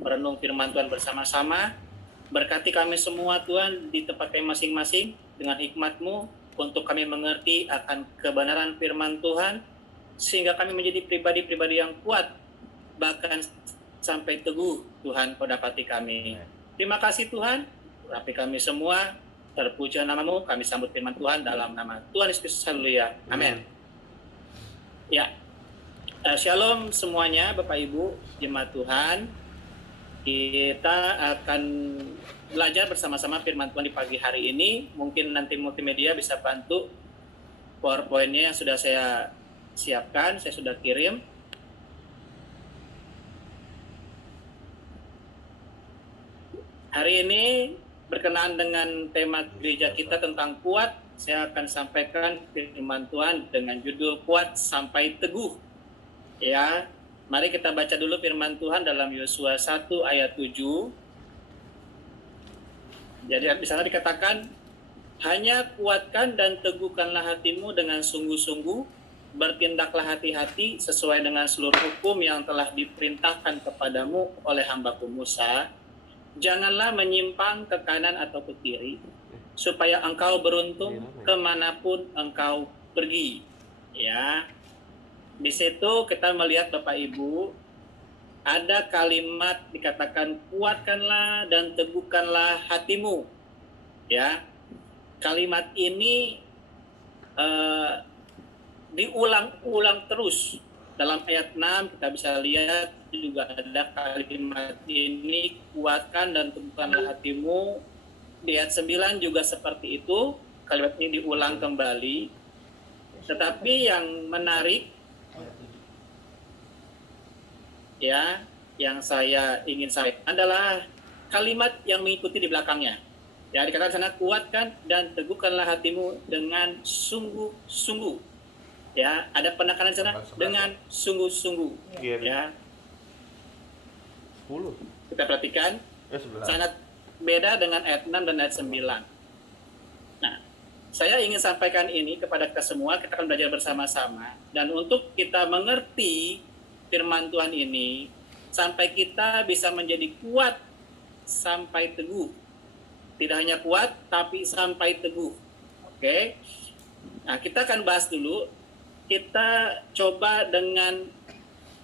merenung firman Tuhan bersama-sama. Berkati kami semua Tuhan di tempat kami masing-masing dengan hikmat-Mu untuk kami mengerti akan kebenaran firman Tuhan, sehingga kami menjadi pribadi-pribadi yang kuat, bahkan sampai teguh Tuhan Kau dapati kami. Terima kasih Tuhan, urapi kami semua, terpuji nama-Mu, kami sambut firman Tuhan dalam nama Tuhan Yesus, haleluya, amin. Ya, shalom semuanya Bapak Ibu, jemaat Tuhan. Kita akan belajar bersama-sama firman Tuhan di pagi hari ini. Mungkin nanti multimedia bisa bantu PowerPoint-nya yang sudah saya siapkan, saya sudah kirim. Hari ini berkenaan dengan tema gereja kita tentang kuat, saya akan sampaikan firman Tuhan dengan judul kuat sampai teguh. Ya, mari kita baca dulu firman Tuhan dalam Yosua 1 ayat 7. Jadi di sana dikatakan, hanya kuatkan dan teguhkanlah hatimu dengan sungguh-sungguh, bertindaklah hati-hati sesuai dengan seluruh hukum yang telah diperintahkan kepadamu oleh hambaku Musa. Janganlah menyimpang ke kanan atau ke kiri, supaya engkau beruntung kemanapun engkau pergi. Ya, di situ kita melihat Bapak Ibu, ada kalimat dikatakan kuatkanlah dan teguhkanlah hatimu. Ya, kalimat ini diulang-ulang terus. Dalam ayat 6 kita bisa lihat juga ada kalimat ini, kuatkan dan teguhkanlah hatimu. Di ayat 9 juga seperti itu, kalimat ini diulang kembali. Tetapi yang menarik, ya, yang saya ingin sampaikan adalah kalimat yang mengikuti di belakangnya. Ya, dikatakan sana, kuatkan dan teguhkanlah hatimu dengan sungguh-sungguh. Ya, ada penekanan di sana dengan sungguh-sungguh. Ya. 10. Kita perhatikan sangat beda dengan ayat 6 dan ayat 9. Nah, saya ingin sampaikan ini kepada kita semua, kita akan belajar bersama-sama. Dan untuk kita mengerti firman Tuhan ini, sampai kita bisa menjadi kuat sampai teguh. Tidak hanya kuat, tapi sampai teguh. Oke? Nah, kita akan bahas dulu. Kita coba dengan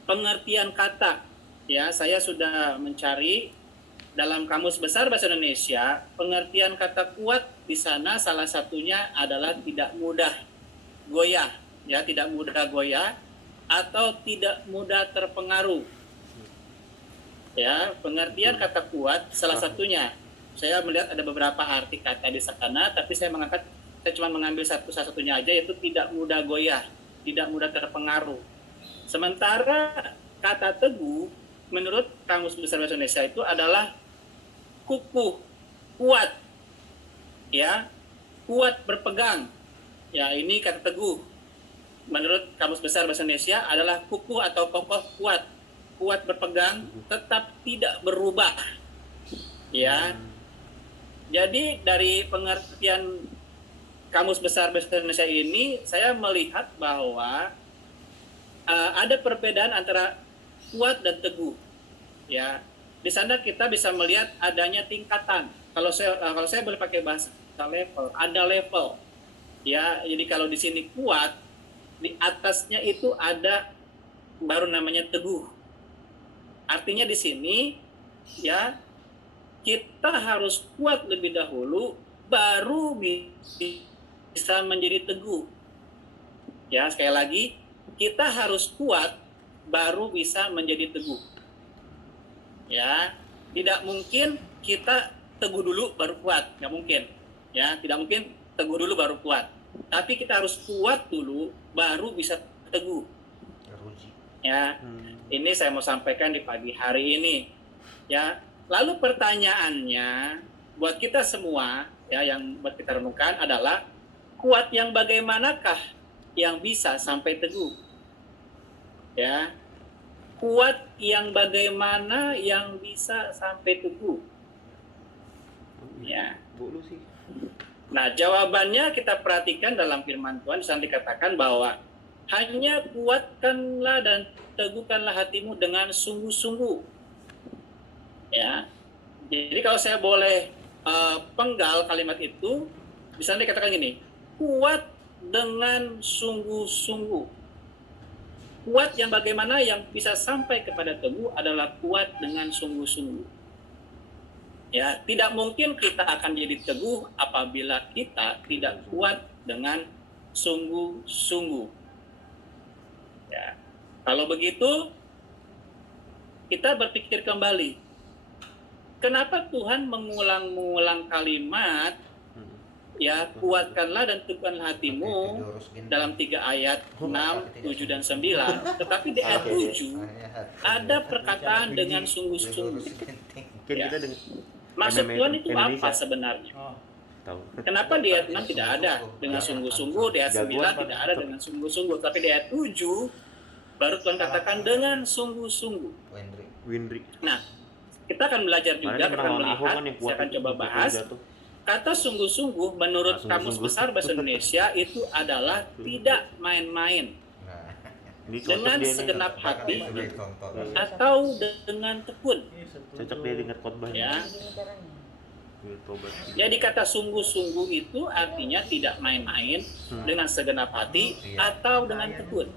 pengertian kata. Ya, saya sudah mencari dalam Kamus Besar Bahasa Indonesia, pengertian kata kuat di sana salah satunya adalah tidak mudah goyah, ya, tidak mudah goyah atau tidak mudah terpengaruh. Ya, pengertian kata kuat salah satunya. Saya melihat ada beberapa arti kata di sana, tapi saya cuma mengambil satu-satunya aja, yaitu tidak mudah goyah, tidak mudah terpengaruh. Sementara kata teguh menurut Kamus Besar Bahasa Indonesia itu adalah kukuh, kuat, ya, kuat berpegang. Ya, ini kata teguh menurut Kamus Besar Bahasa Indonesia adalah kukuh atau kokoh, kuat, kuat berpegang, tetap tidak berubah. Ya, jadi dari pengertian Kamus Besar Bahasa Indonesia ini, saya melihat bahwa ada perbedaan antara kuat dan teguh. Ya, di sana kita bisa melihat adanya tingkatan. Kalau saya boleh pakai bahasa level, ada level. Ya, jadi kalau di sini kuat, di atasnya itu ada baru namanya teguh. Artinya di sini, ya, kita harus kuat lebih dahulu, baru bisa menjadi teguh. Ya, sekali lagi, kita harus kuat baru bisa menjadi teguh. Ya, tidak mungkin kita teguh dulu baru kuat, nggak mungkin. Ya, tidak mungkin teguh dulu baru kuat. Tapi kita harus kuat dulu baru bisa teguh. Ya, ini saya mau sampaikan di pagi hari ini. Ya, lalu pertanyaannya buat kita semua, ya, yang buat kita renungkan adalah kuat yang bagaimanakah yang bisa sampai teguh? Ya, kuat yang bagaimana yang bisa sampai teguh? Ya. Nah, jawabannya kita perhatikan dalam firman Tuhan. Di sana dikatakan bahwa hanya kuatkanlah dan teguhkanlah hatimu dengan sungguh-sungguh. Ya. Jadi kalau saya boleh penggal kalimat itu, bisa dikatakan gini, kuat dengan sungguh-sungguh. Kuat yang bagaimana yang bisa sampai kepada teguh adalah kuat dengan sungguh-sungguh. Ya, tidak mungkin kita akan jadi teguh apabila kita tidak kuat dengan sungguh-sungguh. Ya. Kalau begitu, kita berpikir kembali, kenapa Tuhan mengulang-ulang kalimat, ya kuatkanlah dan teguhkanlah hatimu dalam 3 ayat 6, 7, dan 9, tetapi di ayat 7 ada perkataan dengan sungguh-sungguh. Ya. Maksud Tuhan itu apa sebenarnya? Kenapa di ayat 6 tidak ada dengan sungguh-sungguh, di ayat 9 tidak ada dengan sungguh-sungguh, tapi di ayat 7 baru Tuhan katakan dengan sungguh-sungguh. Windri. Nah, kita akan belajar juga, kita akan melihat, saya akan coba bahas. Kata sungguh-sungguh menurut Kamus Besar Bahasa Indonesia itu adalah tidak main-main, dengan segenap hati atau dengan tekun. Cocok dia dengar khotbah. Ya. Jadi kata sungguh-sungguh itu artinya tidak main-main, dengan segenap hati atau dengan tekun.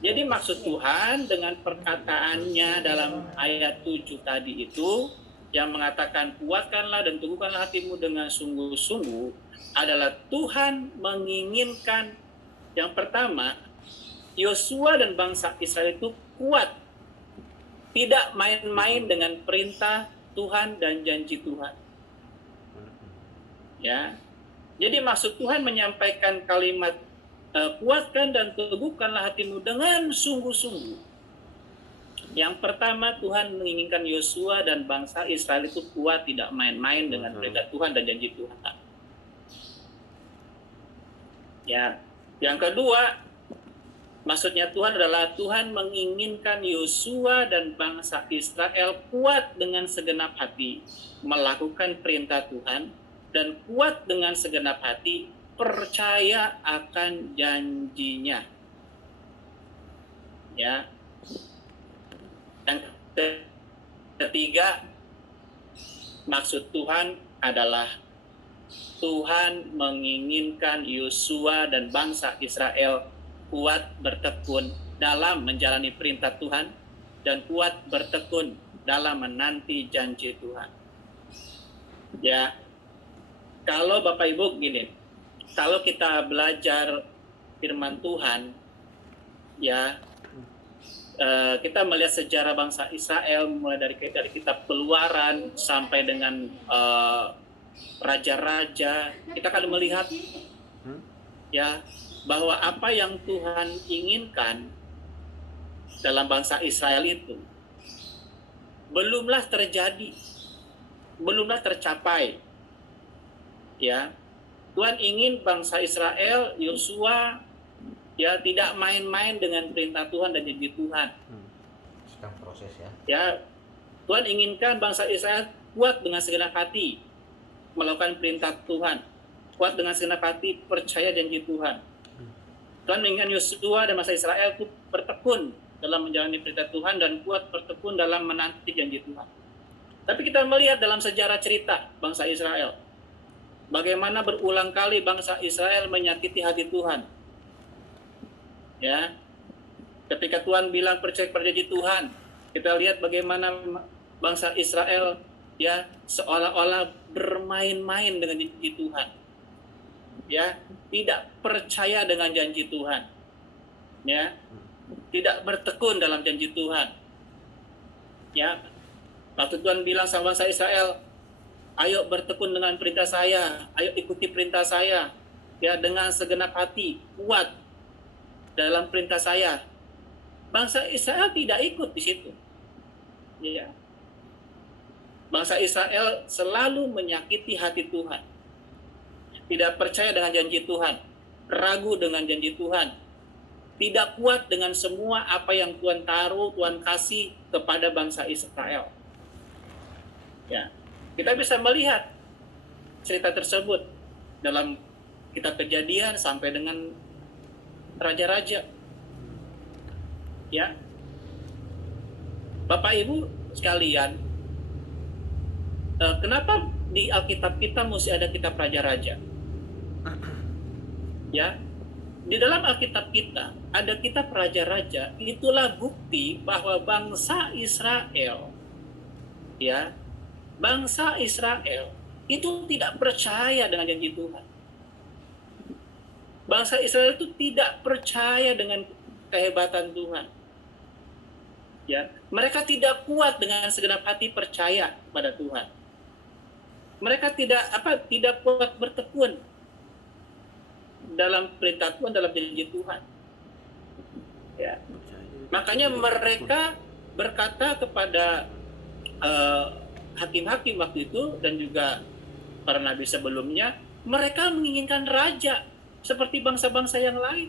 Jadi maksud Tuhan dengan perkataannya dalam ayat 7 tadi itu, yang mengatakan kuatkanlah dan teguhkanlah hatimu dengan sungguh-sungguh, adalah Tuhan menginginkan yang pertama, Yosua dan bangsa Israel itu kuat, tidak main-main dengan perintah Tuhan dan janji Tuhan. Ya, jadi maksud Tuhan menyampaikan kalimat kuatkan dan teguhkanlah hatimu dengan sungguh-sungguh. Yang pertama, Tuhan menginginkan Yosua dan bangsa Israel itu kuat, tidak main-main dengan perintah Tuhan dan janji Tuhan. Ya, yang kedua, maksudnya Tuhan adalah Tuhan menginginkan Yosua dan bangsa Israel kuat dengan segenap hati melakukan perintah Tuhan dan kuat dengan segenap hati percaya akan janjinya. Ya. Yang ketiga, maksud Tuhan adalah Tuhan menginginkan Yosua dan bangsa Israel kuat bertekun dalam menjalani perintah Tuhan dan kuat bertekun dalam menanti janji Tuhan. Ya, kalau Bapak Ibu gini, kalau kita belajar firman Tuhan, ya kita melihat sejarah bangsa Israel mulai dari kitab Keluaran sampai dengan raja-raja, kita akan melihat ya bahwa apa yang Tuhan inginkan dalam bangsa Israel itu belumlah terjadi, belumlah tercapai. Ya, Tuhan ingin bangsa Israel, Yosua, ya tidak main-main dengan perintah Tuhan dan janji Tuhan. Sedang proses ya. Ya, Tuhan inginkan bangsa Israel kuat dengan segenap hati melakukan perintah Tuhan, kuat dengan segenap hati percaya janji Tuhan. Tuhan menginginkan Yosua dan bangsa Israel itu bertekun dalam menjalani perintah Tuhan dan kuat bertekun dalam menanti janji Tuhan. Tapi kita melihat dalam sejarah cerita bangsa Israel, bagaimana berulang kali bangsa Israel menyakiti hati Tuhan. Ya, ketika Tuhan bilang percaya pada janji Tuhan, kita lihat bagaimana bangsa Israel ya seolah-olah bermain-main dengan janji Tuhan. Ya, tidak percaya dengan janji Tuhan. Ya, tidak bertekun dalam janji Tuhan. Ya, waktu Tuhan bilang sama bangsa Israel, ayo bertekun dengan perintah saya, ayo ikuti perintah saya, ya dengan segenap hati, kuat dalam perintah saya. Bangsa Israel tidak ikut di situ. Ya. Bangsa Israel selalu menyakiti hati Tuhan. Tidak percaya dengan janji Tuhan, ragu dengan janji Tuhan. Tidak kuat dengan semua apa yang Tuhan taruh, Tuhan kasih kepada bangsa Israel. Ya. Kita bisa melihat cerita tersebut dalam kitab Kejadian sampai dengan raja-raja. Ya. Bapak Ibu sekalian, kenapa di Alkitab kita mesti ada kitab raja-raja? Ya, di dalam Alkitab kita ada kitab raja-raja. Itulah bukti bahwa bangsa Israel, ya, bangsa Israel itu tidak percaya dengan janji Tuhan. Bangsa Israel itu tidak percaya dengan kehebatan Tuhan. Ya, mereka tidak kuat dengan segenap hati percaya pada Tuhan. Mereka tidak kuat bertekun dalam perintah Tuhan, dalam janji Tuhan. Ya. Makanya mereka berkata kepada hakim-hakim waktu itu dan juga para nabi sebelumnya, mereka menginginkan raja seperti bangsa-bangsa yang lain.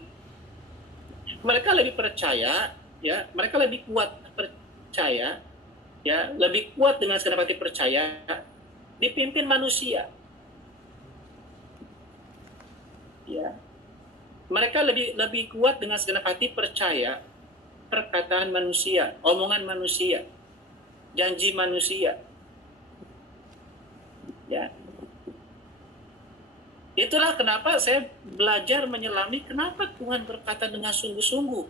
Mereka lebih percaya, ya, mereka lebih kuat percaya, ya, lebih kuat dengan segenap hati percaya dipimpin manusia. Ya. Mereka lebih kuat dengan segenap hati percaya perkataan manusia, omongan manusia, janji manusia. Ya. Itulah kenapa saya belajar menyelami kenapa Tuhan berkata dengan sungguh-sungguh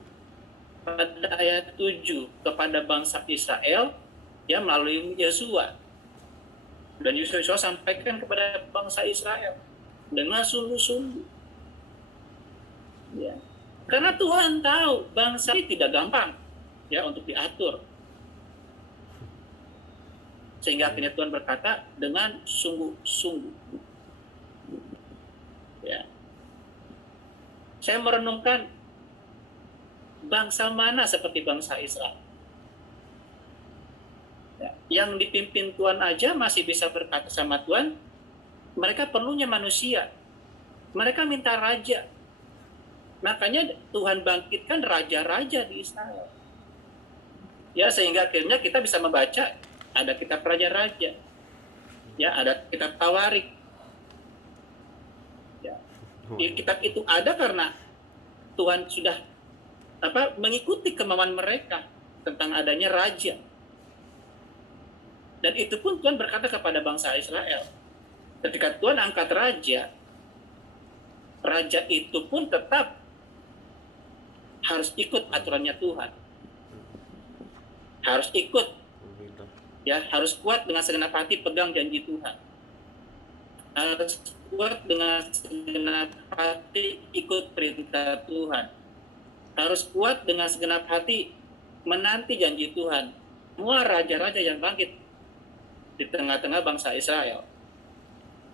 pada ayat 7 kepada bangsa Israel, ya, melalui Yosua. Dan Yosua sampaikan kepada bangsa Israel dengan sungguh-sungguh. Ya. Karena Tuhan tahu bangsa ini tidak gampang, ya, untuk diatur. Sehingga akhirnya Tuhan berkata dengan sungguh-sungguh. Ya. Saya merenungkan bangsa mana seperti bangsa Israel. Ya. Yang dipimpin Tuhan aja masih bisa berkata sama Tuhan, mereka perlunya manusia. Mereka minta raja. Makanya Tuhan bangkitkan raja-raja di Israel. Ya, sehingga akhirnya kita bisa membaca ada kitab raja-raja. Ya, ada kitab Tawarik. Ya. Kitab itu ada karena Tuhan sudah mengikuti kemauan mereka tentang adanya raja. Dan itu pun Tuhan berkata kepada bangsa Israel. Ketika Tuhan angkat raja, raja itu pun tetap harus ikut aturannya Tuhan. Harus ikut. Ya, harus kuat dengan segenap hati pegang janji Tuhan. Harus kuat dengan segenap hati ikut perintah Tuhan. Harus kuat dengan segenap hati menanti janji Tuhan. Semua raja-raja yang bangkit di tengah-tengah bangsa Israel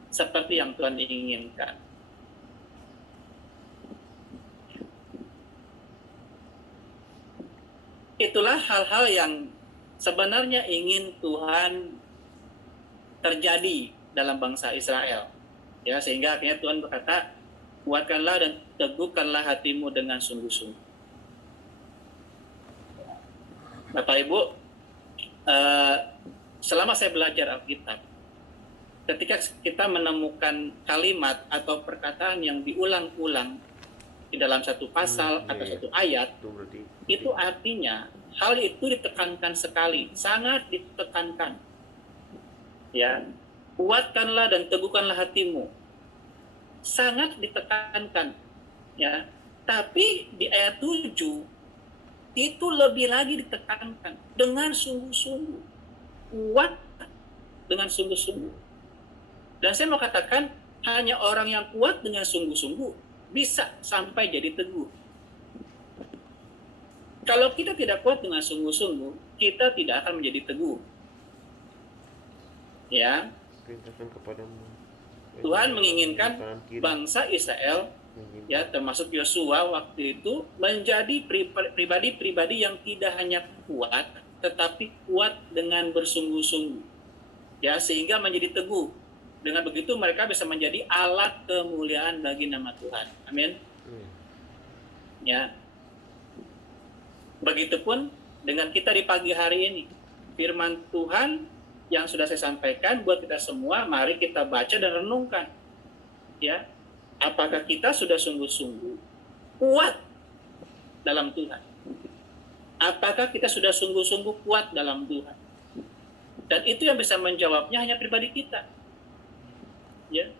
seperti yang Tuhan inginkan. Itulah hal-hal yang sebenarnya ingin Tuhan terjadi dalam bangsa Israel. Ya, sehingga akhirnya Tuhan berkata, kuatkanlah dan teguhkanlah hatimu dengan sungguh-sungguh. Bapak Ibu, selama saya belajar Alkitab, ketika kita menemukan kalimat atau perkataan yang diulang-ulang di dalam satu pasal atau satu ayat, itu artinya hal itu ditekankan sekali, sangat ditekankan. Ya, kuatkanlah dan teguhkanlah hatimu. Sangat ditekankan. Ya, tapi di ayat 7 itu lebih lagi ditekankan dengan sungguh-sungguh. Kuat dengan sungguh-sungguh. Dan saya mau katakan hanya orang yang kuat dengan sungguh-sungguh bisa sampai jadi teguh. Kalau kita tidak kuat dengan sungguh-sungguh, kita tidak akan menjadi teguh. Ya. Tuhan menginginkan bangsa Israel, ya, termasuk Yosua waktu itu, menjadi pribadi-pribadi yang tidak hanya kuat, tetapi kuat dengan bersungguh-sungguh. Ya, sehingga menjadi teguh. Dengan begitu mereka bisa menjadi alat kemuliaan bagi nama Tuhan. Amin. Ya. Begitupun dengan kita di pagi hari ini. Firman Tuhan yang sudah saya sampaikan buat kita semua, mari kita baca dan renungkan. Ya. Apakah kita sudah sungguh-sungguh kuat dalam Tuhan? Apakah kita sudah sungguh-sungguh kuat dalam Tuhan? Dan itu yang bisa menjawabnya hanya pribadi kita. Ya.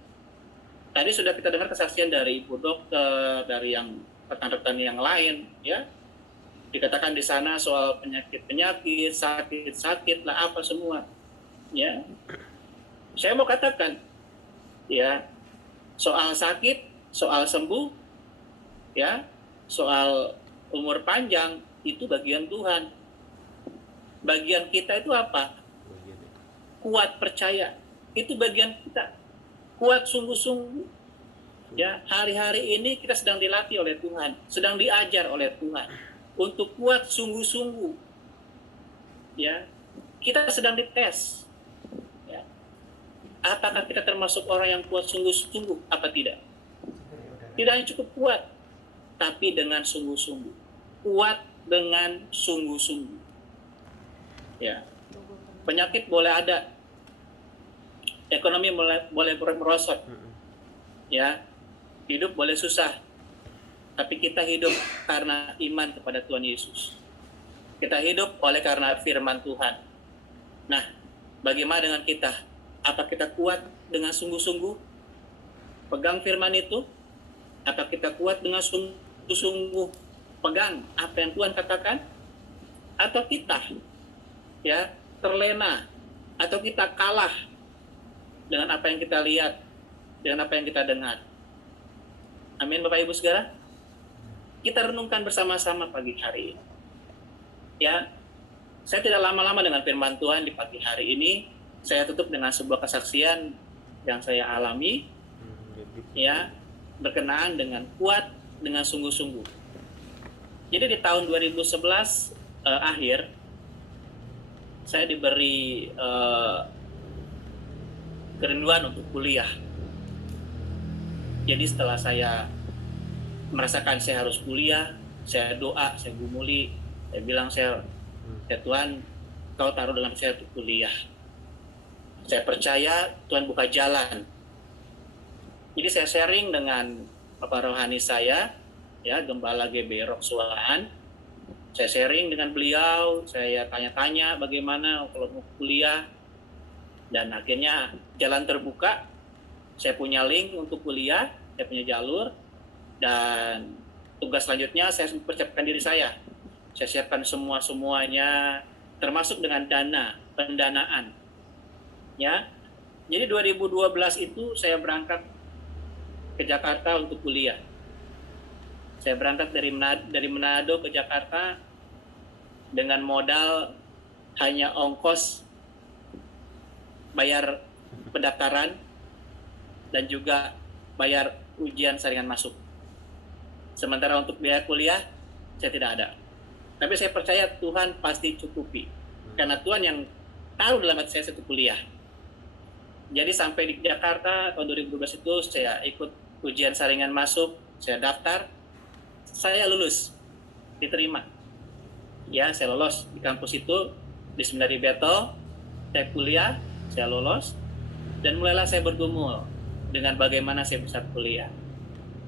Tadi sudah kita dengar kesaksian dari ibu dokter, dari yang rekan-rekan yang lain, ya. Dikatakan di sana soal penyakit-penyakit, sakit-sakit lah apa semua. Ya. Saya mau katakan, ya, soal sakit, soal sembuh, ya, soal umur panjang itu bagian Tuhan. Bagian kita itu apa? Kuat percaya. Itu bagian kita. Kuat sungguh-sungguh. Ya, hari-hari ini kita sedang dilatih oleh Tuhan, sedang diajar oleh Tuhan untuk kuat sungguh-sungguh. Ya. Kita sedang dites. Ya. Apakah kita termasuk orang yang kuat sungguh-sungguh apa tidak? Tidak hanya cukup kuat, tapi dengan sungguh-sungguh. Kuat dengan sungguh-sungguh. Ya. Penyakit boleh ada, ekonomi boleh merosot, ya, hidup boleh susah, tapi kita hidup karena iman kepada Tuhan Yesus. Kita hidup oleh karena firman Tuhan. Nah, bagaimana dengan kita? Apa kita kuat dengan sungguh-sungguh pegang firman itu? Apa kita kuat dengan sungguh-sungguh pegang apa yang Tuhan katakan? Atau kita, ya, terlena, atau kita kalah dengan apa yang kita lihat, dengan apa yang kita dengar. Amin, Bapak Ibu saudara. Kita renungkan bersama-sama pagi hari ini. Ya, saya tidak lama-lama dengan firman Tuhan di pagi hari ini. Saya tutup dengan sebuah kesaksian yang saya alami, ya, berkenaan dengan kuat dengan sungguh-sungguh. Jadi di tahun 2011 akhir, saya diberi kerinduan untuk kuliah. Jadi setelah saya merasakan saya harus kuliah, saya doa, saya gumuli, saya bilang ya Tuhan, Kau taruh dalam saya untuk kuliah. Saya percaya Tuhan buka jalan. Jadi saya sharing dengan Bapak Rohani saya, ya, Gembala GB Roksuaan. Saya sharing dengan beliau, saya tanya-tanya bagaimana kalau mau kuliah, dan akhirnya jalan terbuka. Saya punya link untuk kuliah, saya punya jalur, dan tugas selanjutnya saya persiapkan diri saya. Saya siapkan semuanya, termasuk dengan dana, pendanaan. Ya, jadi 2012 itu saya berangkat ke Jakarta untuk kuliah. Saya berangkat dari Manado ke Jakarta dengan modal hanya ongkos bayar pendaftaran dan juga bayar ujian saringan masuk. Sementara untuk biaya kuliah saya tidak ada. Tapi saya percaya Tuhan pasti cukupi. Karena Tuhan yang taruh dalam hati saya untuk kuliah. Jadi sampai di Jakarta tahun 2012 itu saya ikut ujian saringan masuk, saya daftar, saya lulus, diterima. Ya, saya lolos di kampus itu, di Seminari Betel, saya kuliah, saya lolos, dan mulailah saya bergumul dengan bagaimana saya bisa kuliah.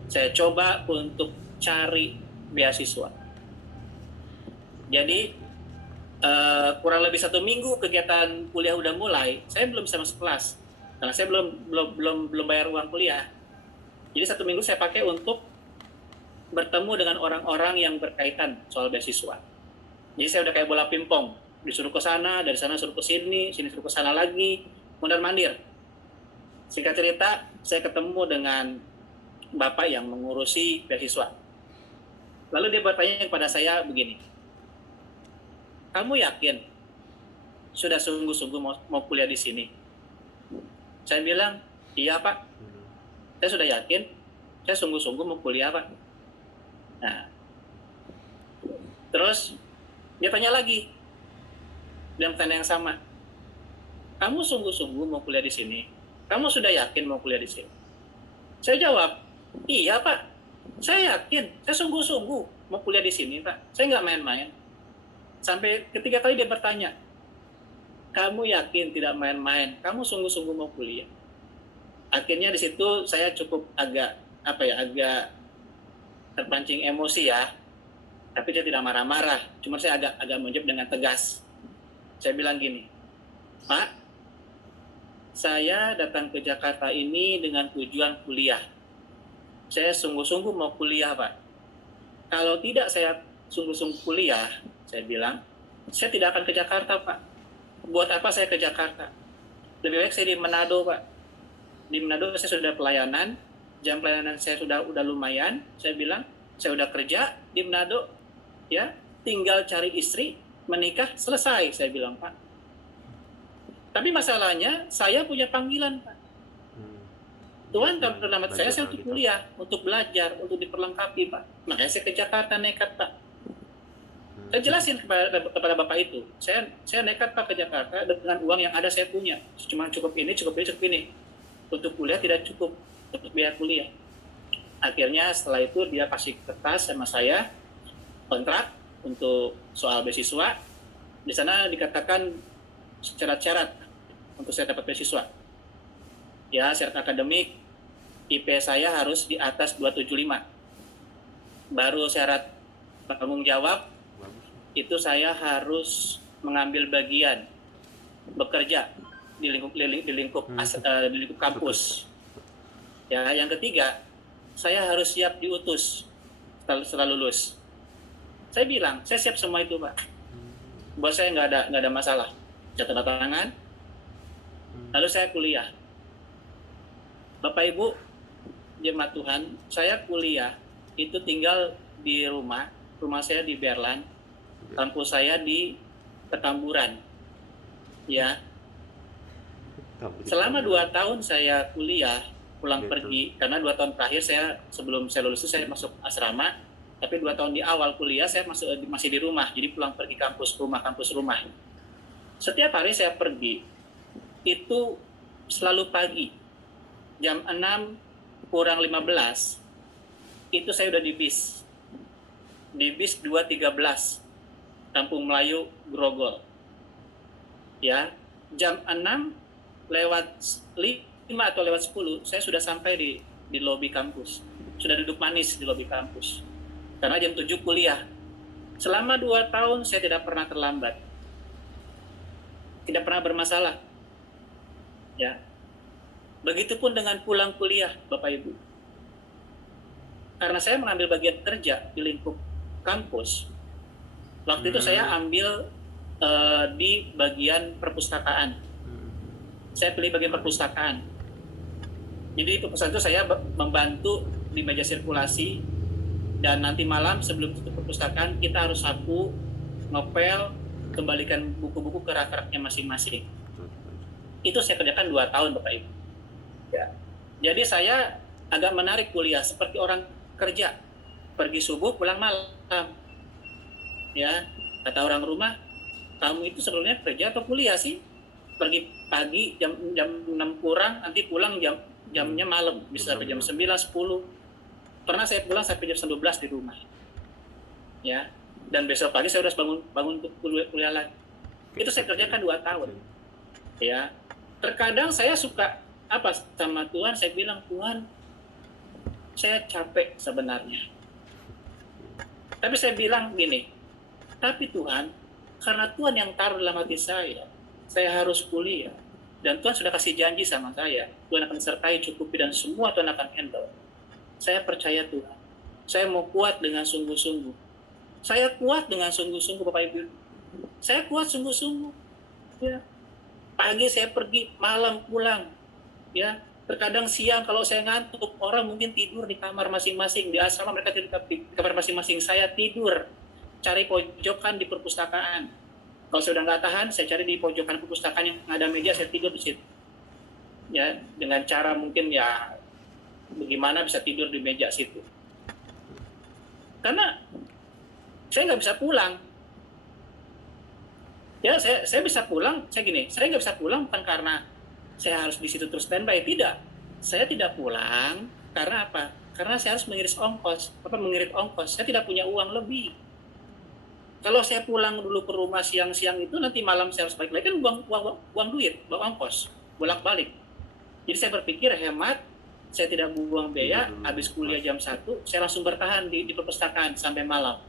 Saya coba untuk cari beasiswa. Jadi kurang lebih 1 minggu kegiatan kuliah udah mulai, saya belum bisa masuk kelas karena saya belum bayar uang kuliah. Jadi 1 minggu saya pakai untuk bertemu dengan orang-orang yang berkaitan soal beasiswa. Jadi saya udah kayak bola pingpong, disuruh ke sana, dari sana suruh ke sini suruh ke sana lagi, mondar-mandir. Singkat cerita, saya ketemu dengan bapak yang mengurusi beasiswa. Lalu dia bertanya kepada saya begini, kamu yakin sudah sungguh-sungguh mau kuliah di sini? Saya bilang, iya Pak, saya sudah yakin, saya sungguh-sungguh mau kuliah Pak. Nah, terus dia tanya lagi, dengan pertanyaan yang sama, kamu sungguh-sungguh mau kuliah di sini? Kamu sudah yakin mau kuliah di sini? Saya jawab, iya Pak, saya yakin, saya sungguh-sungguh mau kuliah di sini Pak, saya nggak main-main. Sampai ketiga kali dia bertanya, kamu yakin tidak main-main, kamu sungguh-sungguh mau kuliah? Akhirnya di situ saya cukup agak terpancing emosi ya, tapi dia tidak marah-marah, cuma saya agak menjawab dengan tegas. Saya bilang gini, Pak, saya datang ke Jakarta ini dengan tujuan kuliah. Saya sungguh-sungguh mau kuliah, Pak. Kalau tidak saya sungguh-sungguh kuliah, saya bilang, saya tidak akan ke Jakarta, Pak. Buat apa saya ke Jakarta? Lebih baik saya di Manado, Pak. Di Manado saya sudah pelayanan, jam pelayanan saya udah lumayan. Saya bilang, saya udah kerja di Manado, ya, tinggal cari istri, menikah, selesai, saya bilang, Pak. Tapi masalahnya, saya punya panggilan, Pak. Tuhan dalam nama saya untuk kuliah, untuk belajar, untuk diperlengkapi, Pak. Makanya saya ke Jakarta nekat, Pak. Saya jelasin kepada Bapak itu, saya nekat, Pak, ke Jakarta dengan uang yang ada saya punya. Cuma cukup ini. Untuk kuliah tidak cukup, untuk biaya kuliah. Akhirnya setelah itu dia kasih kertas sama saya, kontrak untuk soal beasiswa. Di sana dikatakan syarat-syarat untuk saya dapat beasiswa. Ya, syarat akademik, IP saya harus di atas 275. Baru syarat tanggung jawab, itu saya harus mengambil bagian bekerja di lingkup kampus. Ya, yang ketiga, saya harus siap diutus setelah lulus. Saya bilang, saya siap semua itu, Pak. Buat saya nggak ada masalah. Saya tanda tangan, lalu saya kuliah. Bapak Ibu, jemaat Tuhan, saya kuliah itu tinggal di rumah saya di Berlan, kampus saya di Petamburan. Ya. Selama 2 tahun saya kuliah, pulang pergi, karena 2 tahun terakhir sebelum saya lulus saya masuk asrama, tapi 2 tahun di awal kuliah saya masih di rumah, jadi pulang pergi kampus rumah. Setiap hari saya pergi, itu selalu pagi, jam 6 kurang 15, itu saya udah di bis 213, Kampung Melayu, Grogol. Ya, jam 6 lewat 5 atau lewat 10, saya sudah sampai di lobi kampus. Sudah duduk manis di lobi kampus. Karena jam 7 kuliah. Selama 2 tahun saya tidak pernah terlambat. Tidak pernah bermasalah. Ya. Begitupun dengan pulang kuliah, Bapak Ibu. Karena saya mengambil bagian kerja di lingkup kampus. Waktu itu saya ambil di bagian perpustakaan. Saya pilih bagian perpustakaan. Jadi pesan itu saya membantu di meja sirkulasi, dan nanti malam sebelum tutup perpustakaan kita harus sapu, ngepel, kembalikan buku-buku ke rak-raknya masing-masing. Itu saya kerjakan 2 tahun, Bapak Ibu. Ya. Jadi saya agak menarik kuliah seperti orang kerja, pergi subuh pulang malam. Ya, kata orang rumah, kamu itu sebelumnya kerja atau kuliah sih? Pergi pagi jam 6 kurang, nanti pulang jamnya malam, bisa sampai jam 9, 10. Pernah saya pulang sampai jam 12 di rumah. Ya, dan besok pagi saya udah bangun untuk kuliah lagi. Itu saya kerjakan 2 tahun. Ya, terkadang saya suka sama Tuhan, saya bilang, Tuhan, saya capek sebenarnya. Tapi saya bilang gini, tapi Tuhan, karena Tuhan yang taruh dalam hati saya harus kuliah. Dan Tuhan sudah kasih janji sama saya, Tuhan akan sertai, cukupi, dan semua Tuhan akan handle. Saya percaya Tuhan. Saya mau kuat dengan sungguh-sungguh. Saya kuat dengan sungguh-sungguh, Bapak Ibu. Saya kuat sungguh-sungguh. Ya. Pagi saya pergi, malam pulang. Ya. Terkadang siang kalau saya ngantuk, orang mungkin tidur di kamar masing-masing. Di asrama mereka tidur di kamar masing-masing. Saya tidur, cari pojokan di perpustakaan. Kalau saya udah nggak tahan, saya cari di pojokan perpustakaan yang ada meja, saya tidur di situ. Ya, dengan cara mungkin ya bagaimana bisa tidur di meja situ. Karena saya nggak bisa pulang. Ya, saya bisa pulang, saya nggak bisa pulang bukan karena saya harus di situ terus standby, tidak. Saya tidak pulang karena apa? Karena saya harus mengirit ongkos. Saya tidak punya uang lebih. Kalau saya pulang dulu ke rumah siang-siang itu, nanti malam saya harus balik lagi, kan buang duit, buang ongkos, bolak-balik. Jadi saya berpikir hemat, saya tidak buang biaya, habis kuliah jam 1, saya langsung bertahan di perpustakaan sampai malam.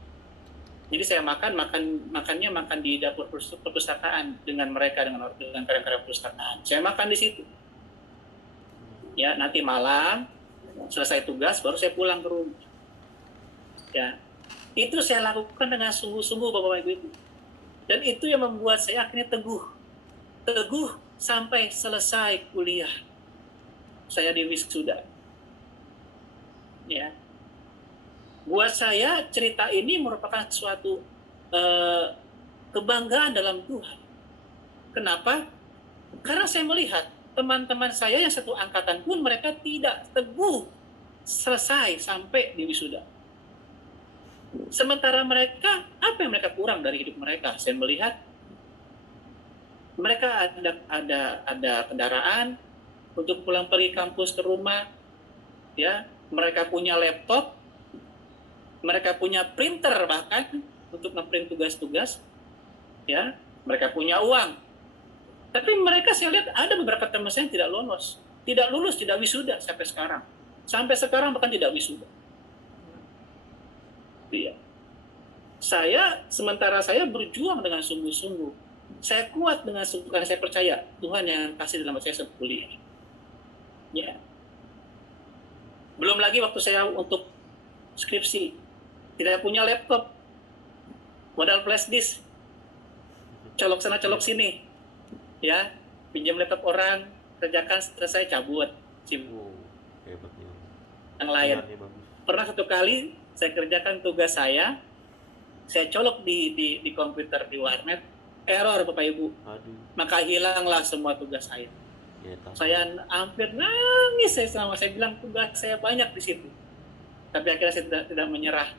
Jadi saya makannya makan di dapur perpustakaan dengan mereka, dengan karyawan perpustakaan. Saya makan di situ. Ya, nanti malam selesai tugas baru saya pulang ke rumah. Ya, itu saya lakukan dengan sungguh-sungguh Bapak Ibu. Dan itu yang membuat saya akhirnya teguh sampai selesai kuliah. Saya di wisuda. Ya. Buat saya cerita ini merupakan suatu kebanggaan dalam Tuhan. Kenapa? Karena saya melihat teman-teman saya yang satu angkatan pun mereka tidak teguh selesai sampai di wisuda. Sementara mereka, apa yang mereka kurang dari hidup mereka? Saya melihat mereka ada kendaraan untuk pulang pergi kampus ke rumah, ya. Mereka punya laptop, mereka punya printer bahkan untuk ngeprint tugas-tugas, ya. Mereka punya uang. Tapi mereka saya lihat ada beberapa teman saya yang tidak lulus, tidak wisuda sampai sekarang. Sampai sekarang bahkan tidak wisuda. Iya. Sementara saya berjuang dengan sungguh-sungguh. Saya kuat dengan karena saya percaya Tuhan yang kasih dalam saya kuliah. Ya. Belum lagi waktu saya untuk skripsi tidak punya laptop, modal flash disk, colok sana colok sini, ya, pinjam laptop orang, kerjakan selesai cabut, Hebat nih. yang lain. Pikirannya bagus. Pernah satu kali saya kerjakan tugas saya colok di komputer di warnet, error Bapak Ibu, Aduh. maka hilanglah semua tugas saya. Ya, tahu. Saya hampir nangis saya bilang tugas saya banyak di situ. Tapi akhirnya saya tidak menyerah.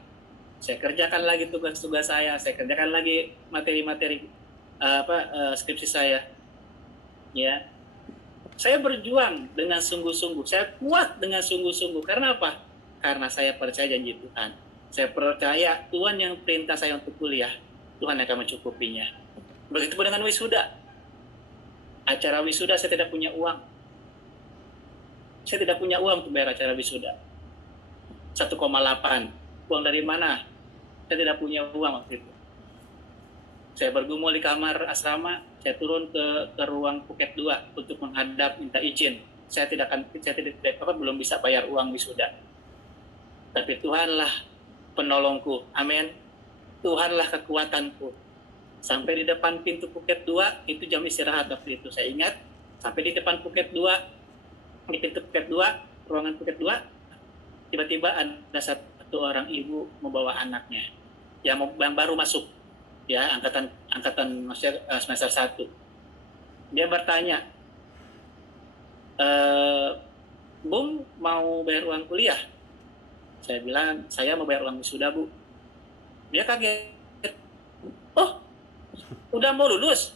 Saya kerjakan lagi tugas-tugas saya kerjakan lagi materi-materi skripsi saya. Ya. Saya berjuang dengan sungguh-sungguh. Saya kuat dengan sungguh-sungguh. Karena apa? Karena saya percaya janji Tuhan. Saya percaya Tuhan yang perintah saya untuk kuliah, Tuhan akan mencukupinya. Begitu pun dengan wisuda. Acara wisuda saya tidak punya uang. Saya tidak punya uang untuk bayar acara wisuda. 1,8. Uang dari mana? Saya tidak punya uang waktu itu. Saya bergumul di kamar asrama, saya turun ke ruang Phuket 2 untuk menghadap minta izin. Saya belum bisa bayar uang wisuda. Tapi Tuhanlah penolongku. Amin. Tuhanlah kekuatanku. Sampai di depan pintu Phuket 2, itu jam istirahat waktu itu. Saya ingat, sampai di depan Phuket 2, di pintu Phuket 2, ruangan Phuket 2, tiba-tiba ada satu orang ibu membawa anaknya yang baru masuk, ya, angkatan semester 1. Dia bertanya, Bung, mau bayar uang kuliah? Saya bilang, saya mau bayar uang wisuda, Bu. Dia kaget. Oh, udah mau lulus?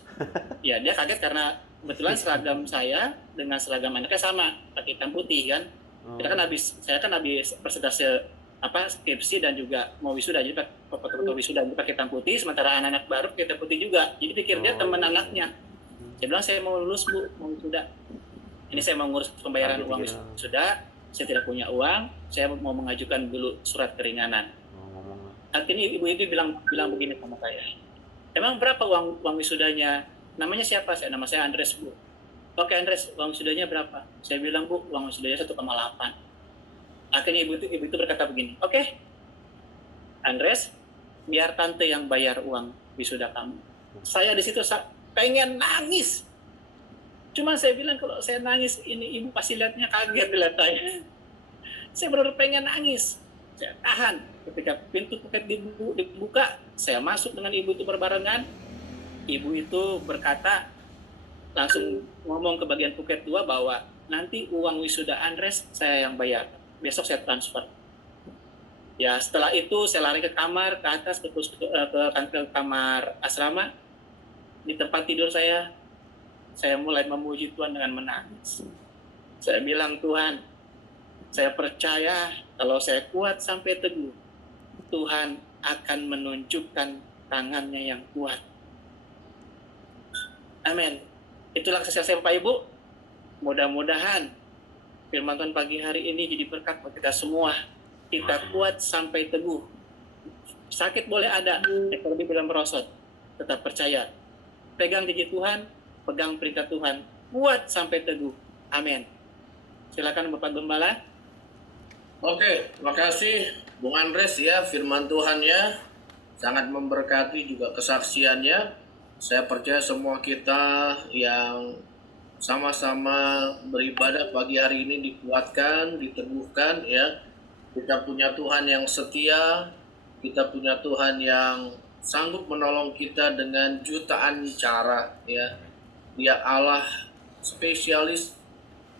Ya, dia kaget karena kebetulan seragam saya dengan seragam anaknya sama, pakai hitam putih kan. Saya kan habis presentase skripsi dan juga mau wisuda, jadi foto-foto wisuda pakai hitam putih, sementara anak-anak baru pakai hitam putih juga. Jadi pikir dia teman anaknya. Saya bilang, saya mau lulus, Bu, mau wisuda. Ini saya mau ngurus pembayaran uang wisuda, saya tidak punya uang, saya mau mengajukan dulu surat keringanan. Akhirnya ibu itu bilang begini sama saya, emang berapa uang wisudanya? Namanya siapa? Nama saya Andres, Bu. Oke Andres, uang wisudanya berapa? Saya bilang, Bu, uang wisudanya 1,8. Akhirnya ibu itu berkata begini, oke, Andres, biar tante yang bayar uang wisuda kamu. Saya di situ pengen nangis. Cuma saya bilang, kalau saya nangis ini ibu pasti lihatnya kaget lihat saya. Saya benar-benar pengen nangis. Saya tahan. Ketika pintu Phuket dibuka, saya masuk dengan ibu itu berbarengan. Ibu itu berkata, langsung ngomong ke bagian Phuket 2 bahwa nanti uang wisuda Andres saya yang bayar. Besok saya transfer. Ya, setelah itu saya lari ke kamar, ke atas, ke kamar asrama. Di tempat tidur saya mulai memuji Tuhan dengan menangis. Saya bilang, Tuhan, saya percaya kalau saya kuat sampai teguh, Tuhan akan menunjukkan tangannya yang kuat. Amin. Itulah kesaksian saya Bapak Ibu. Mudah-mudahan firman Tuhan pagi hari ini jadi berkat buat kita semua. Kita kuat sampai teguh. Sakit boleh ada, terlebih bila merosot. Tetap percaya. Pegang janji Tuhan, pegang perintah Tuhan. Kuat sampai teguh. Amin. Silakan Bapak Gembala. Oke, terima kasih Bung Andres ya, firman Tuhan ya. Sangat memberkati juga kesaksiannya. Saya percaya semua kita yang sama-sama beribadah pagi hari ini dikuatkan, diteguhkan ya. Kita punya Tuhan yang setia, kita punya Tuhan yang sanggup menolong kita dengan jutaan cara ya. Dia Allah spesialis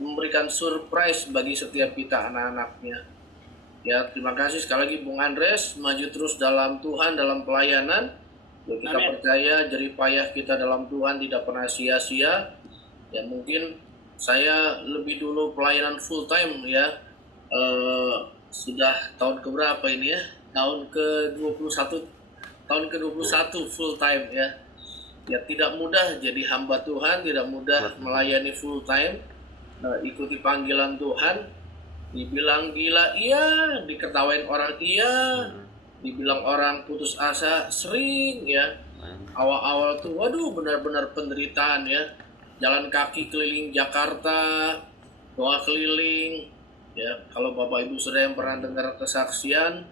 memberikan surprise bagi setiap kita anak-anaknya. Ya, terima kasih sekali lagi Bung Andres, maju terus dalam Tuhan, dalam pelayanan. Ya, kita Amin. percaya jerih payah kita dalam Tuhan tidak pernah sia-sia. Ya, mungkin saya lebih dulu pelayanan full time ya. Sudah tahun keberapa ini ya? Tahun ke-21. Tahun ke-21 full time ya. Ya, tidak mudah jadi hamba Tuhan, tidak mudah melayani full time. Ikuti panggilan Tuhan. Dibilang gila iya, diketawain orang iya, dibilang orang putus asa sering ya. Awal-awal tuh waduh benar-benar penderitaan ya. Jalan kaki keliling Jakarta, doa keliling ya. Kalau Bapak Ibu Saudara yang pernah dengar kesaksian,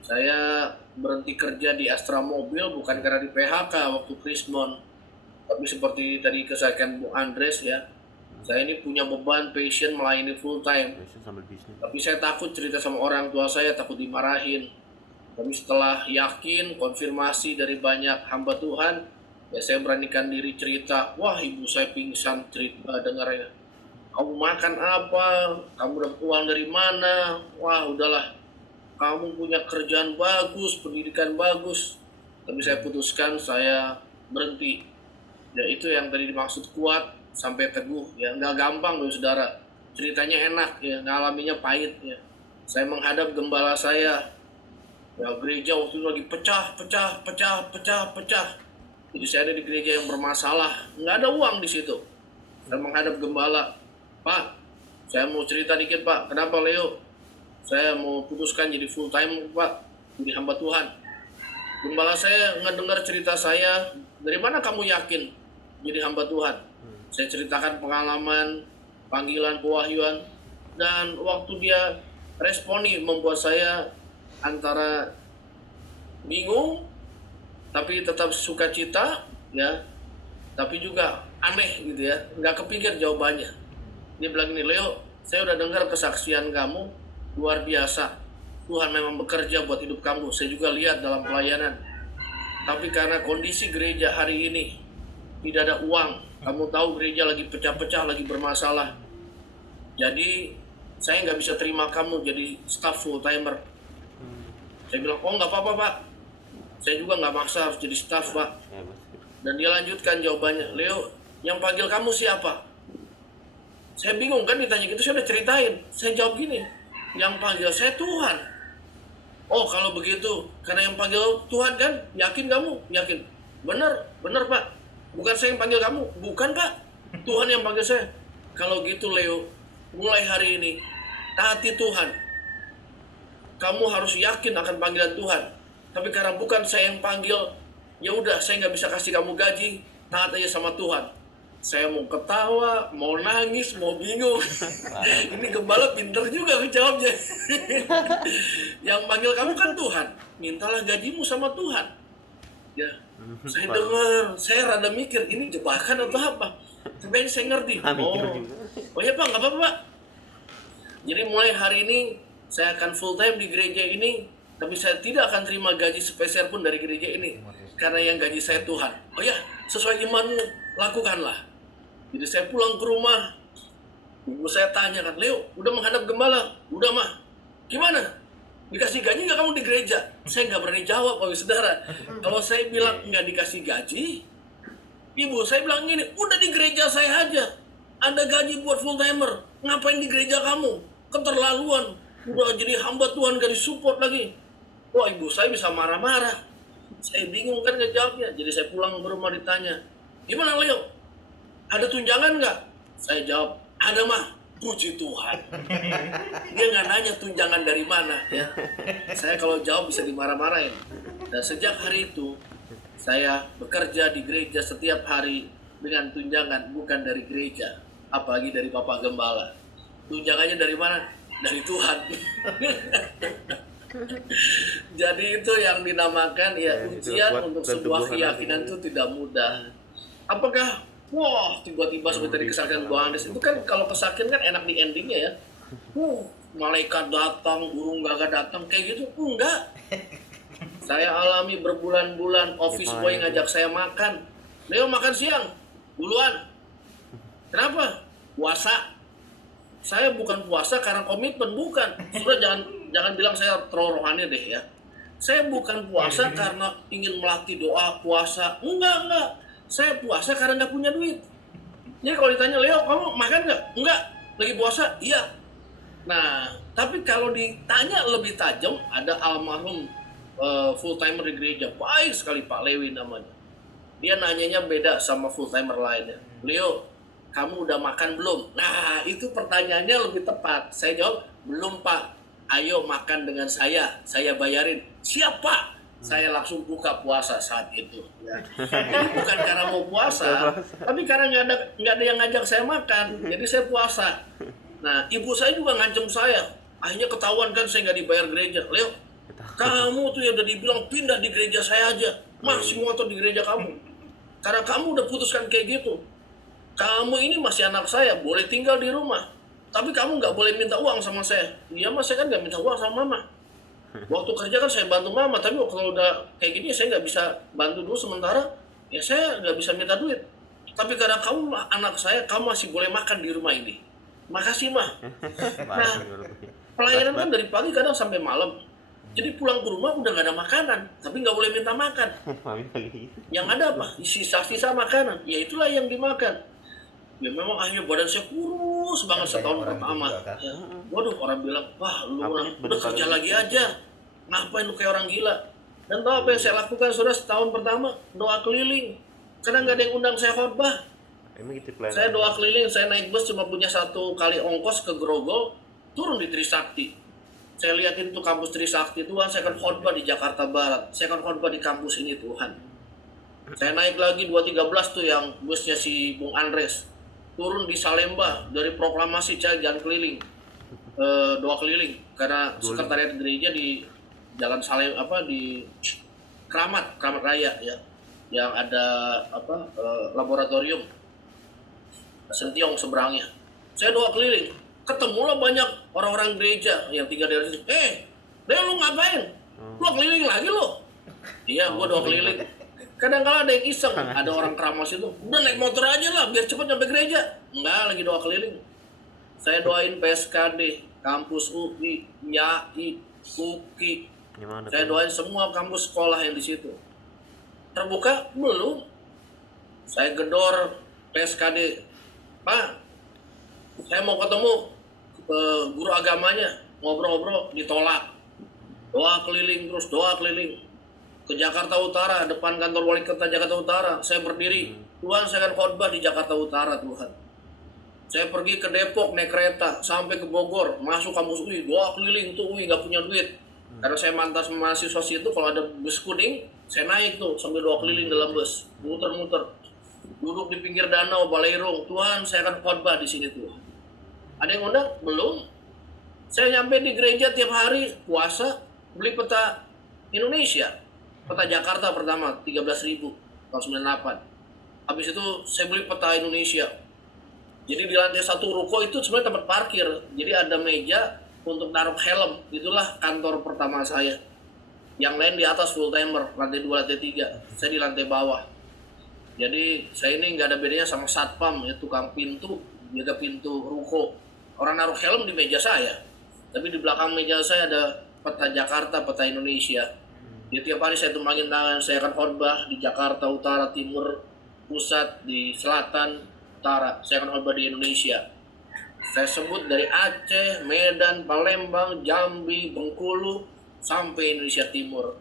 saya berhenti kerja di Astra Mobil bukan karena di PHK waktu Krismon, tapi seperti tadi kesaksian Bu Andres ya. Saya ini punya beban, passion melayani full time. Passion sambil bisnis. Tapi saya takut cerita sama orang tua saya, takut dimarahin. Tapi setelah yakin, konfirmasi dari banyak hamba Tuhan, ya saya beranikan diri cerita. Wah, ibu saya pingsan cerita dengarnya. Kamu makan apa? Kamu dapat uang dari mana? Wah, udahlah. Kamu punya kerjaan bagus, pendidikan bagus. Tapi saya putuskan saya berhenti. Ya itu yang tadi dimaksud kuat sampai teguh ya, nggak gampang loh saudara, ceritanya enak ya, ngalaminya pahit ya. Saya menghadap gembala saya ya, gereja waktu itu lagi pecah. Jadi saya ada di gereja yang bermasalah, nggak ada uang di situ. Saya menghadap gembala, Pak, saya mau cerita dikit Pak, kenapa Leo? Saya mau putuskan jadi full time Pak, jadi hamba Tuhan. Gembala saya ngedengar cerita saya, dari mana kamu yakin jadi hamba Tuhan? Saya ceritakan pengalaman, panggilan, pewahyuan, dan waktu dia responi membuat saya antara bingung, tapi tetap sukacita, ya, tapi juga aneh gitu ya, nggak kepikir jawabannya. Dia bilang gini, Leo, saya udah dengar kesaksian kamu, luar biasa. Tuhan memang bekerja buat hidup kamu, saya juga lihat dalam pelayanan. Tapi karena kondisi gereja hari ini, tidak ada uang. Kamu tahu gereja lagi pecah-pecah, lagi bermasalah. Jadi saya nggak bisa terima kamu jadi staff full timer. Saya bilang, oh nggak apa-apa Pak. Saya juga nggak maksa harus jadi staff Pak. Dan dia lanjutkan jawabannya, Leo, yang panggil kamu siapa? Saya bingung kan ditanya gitu, saya udah ceritain. Saya jawab gini, yang panggil saya Tuhan. Oh kalau begitu, karena yang panggil Tuhan kan, yakin kamu? Yakin. Bener Pak. Bukan saya yang panggil kamu, bukan Pak. Tuhan yang panggil saya. Kalau gitu Leo, mulai hari ini taati Tuhan. Kamu harus yakin akan panggilan Tuhan. Tapi karena bukan saya yang panggil, ya udah saya nggak bisa kasih kamu gaji, taat aja sama Tuhan. Saya mau ketawa, mau nangis, mau bingung. Ini gembala pinter juga jawabnya. Yang panggil kamu kan Tuhan. Mintalah gajimu sama Tuhan. Ya, saya dengar, saya rada mikir ini jebakan atau apa. Tapi saya ngerti. Oh ya Pak, nggak apa-apa Pak. Jadi mulai hari ini saya akan full time di gereja ini, tapi saya tidak akan terima gaji sepeser pun dari gereja ini, karena yang gaji saya Tuhan. Oh ya, sesuai imanmu lakukanlah. Jadi saya pulang ke rumah, ibu saya tanya kan, Leo, udah menghadap gembala? Udah mah. Gimana? Dikasih gaji nggak kamu di gereja? Saya nggak berani jawab, Pak Saudara. Kalau saya bilang nggak dikasih gaji, ibu saya bilang gini, udah di gereja saya aja. Ada gaji buat full timer, ngapain di gereja kamu? Keterlaluan, udah jadi hamba Tuhan gak disupport lagi. Wah ibu saya bisa marah-marah. Saya bingung kan ngejawabnya. Jadi saya pulang ke rumah ditanya, gimana Leo? Ada tunjangan nggak? Saya jawab, ada mah. Puji Tuhan. Dia nggak nanya tunjangan dari mana ya. Saya kalau jawab bisa dimarah-marahin. Dan sejak hari itu, saya bekerja di gereja setiap hari dengan tunjangan bukan dari gereja, apalagi dari Bapak Gembala. Tunjangannya dari mana? Dari Tuhan. Jadi itu yang dinamakan ya itu ujian kuat untuk dan sebuah teguhan keyakinan hati. itu tidak mudah. Apakah wah tiba-tiba seperti tadi kesaksian Bang Andes itu kan kalau kesaksian kan enak di endingnya ya. Malaikat datang, burung gagak datang kayak gitu. Enggak. Saya alami berbulan-bulan office boy ngajak saya makan. Leo makan siang. Duluan. Kenapa? Puasa. Saya bukan puasa karena komitmen, bukan. Sudah jangan bilang saya terlalu rohani deh ya. Saya bukan puasa karena ingin melatih doa puasa. Enggak. Saya puasa karena nggak punya duit. Jadi kalau ditanya, Leo, kamu makan nggak? Enggak. Lagi puasa? Iya. Nah, tapi kalau ditanya lebih tajam, ada almarhum full timer di gereja. Baik sekali Pak Lewi namanya. Dia nanyanya beda sama full timer lainnya. Leo, kamu udah makan belum? Nah, itu pertanyaannya lebih tepat. Saya jawab, belum Pak. Ayo makan dengan saya bayarin. Siap Pak. Saya langsung buka puasa saat itu. Ya. Bukan karena mau puasa, tapi karena nggak ada yang ngajak saya makan. Jadi saya puasa. Nah, ibu saya juga ngancem saya. Akhirnya ketahuan kan saya nggak dibayar gereja. Leo, kamu tuh ya udah dibilang pindah di gereja saya aja. Masih ngotot di gereja kamu. Karena kamu udah putuskan kayak gitu. Kamu ini masih anak saya, boleh tinggal di rumah. Tapi kamu nggak boleh minta uang sama saya. Iya mas, saya kan nggak minta uang sama mama. Waktu kerja kan saya bantu mama, tapi kalau udah kayak gini saya nggak bisa bantu dulu sementara. Ya saya nggak bisa minta duit. Tapi karena kamu anak saya, kamu masih boleh makan di rumah ini. Makasih mah. Nah, pelayanan kan dari pagi kadang sampai malam. Jadi pulang ke rumah udah nggak ada makanan, tapi nggak boleh minta makan. Yang ada apa? Sisa-sisa makanan. Ya itulah yang dimakan. Ya memang akhirnya badan saya kurus banget setahun pertama. Ya. Waduh, orang bilang, wah lu udah kerja lagi aja. Ngapain lu kayak orang gila? Dan tahu apa yang saya lakukan sudah setahun pertama? Doa keliling. Karena nggak ada yang undang saya khotbah. Saya doa keliling, saya naik bus cuma punya 1 kali ongkos ke Grogol, turun di Trisakti. Saya lihatin tuh kampus Trisakti, Tuhan saya akan khotbah di Jakarta Barat. Saya akan khotbah di kampus ini Tuhan. Saya naik lagi 213 tuh yang busnya si Bung Andres. Turun di Salemba, dari proklamasi saya jalan keliling. Doa keliling karena sekretariat gereja di Jalan Salem di Kramat Raya ya. Yang ada laboratorium Sentiong seberangnya. Saya doa keliling, ketemulah banyak orang-orang gereja yang tinggal di situ. Lu ngapain? Lu keliling lagi lo? Iya, gua doa keliling. Kadang-kadang ada yang iseng, ada orang keramas itu, udah naik motor aja lah biar cepat nyampe gereja. Enggak, lagi doa keliling. Saya doain PSKD, kampus UI, YAI, UKI. Saya doain semua kampus sekolah yang di situ. Terbuka? Belum. Saya gedor PSKD. Pak, saya mau ketemu guru agamanya, ngobrol-ngobrol, ditolak. Doa keliling terus, doa keliling. Ke Jakarta Utara, depan kantor wali kota Jakarta Utara, saya berdiri. Tuhan, saya akan khotbah di Jakarta Utara, Tuhan. Saya pergi ke Depok, naik kereta, sampai ke Bogor, masuk kampus UI, doa keliling tuh UI, nggak punya duit. Karena saya mantas mahasiswa situ, kalau ada bus kuning, saya naik tuh, sambil doa keliling dalam bus, muter-muter. Duduk di pinggir danau, Balairung, Tuhan, saya akan khotbah di sini, Tuhan. Ada yang undang? Belum. Saya nyampe di gereja tiap hari, puasa, beli peta Indonesia. Peta Jakarta pertama, 13.000 tahun 98. Habis itu saya beli peta Indonesia. Jadi di lantai 1 ruko itu sebenarnya tempat parkir. Jadi ada meja untuk naruh helm. Itulah kantor pertama saya. Yang lain di atas full timer, lantai 2, lantai 3. Saya di lantai bawah. Jadi saya ini nggak ada bedanya sama satpam, ya tukang pintu, jaga pintu ruko. Orang naruh helm di meja saya. Tapi di belakang meja saya ada peta Jakarta, peta Indonesia. Jadi tiap hari saya tumpangin tangan, saya akan khotbah di Jakarta Utara, Timur, Pusat, di Selatan, Utara. Saya akan khotbah di Indonesia. Saya sebut dari Aceh, Medan, Palembang, Jambi, Bengkulu, sampai Indonesia Timur.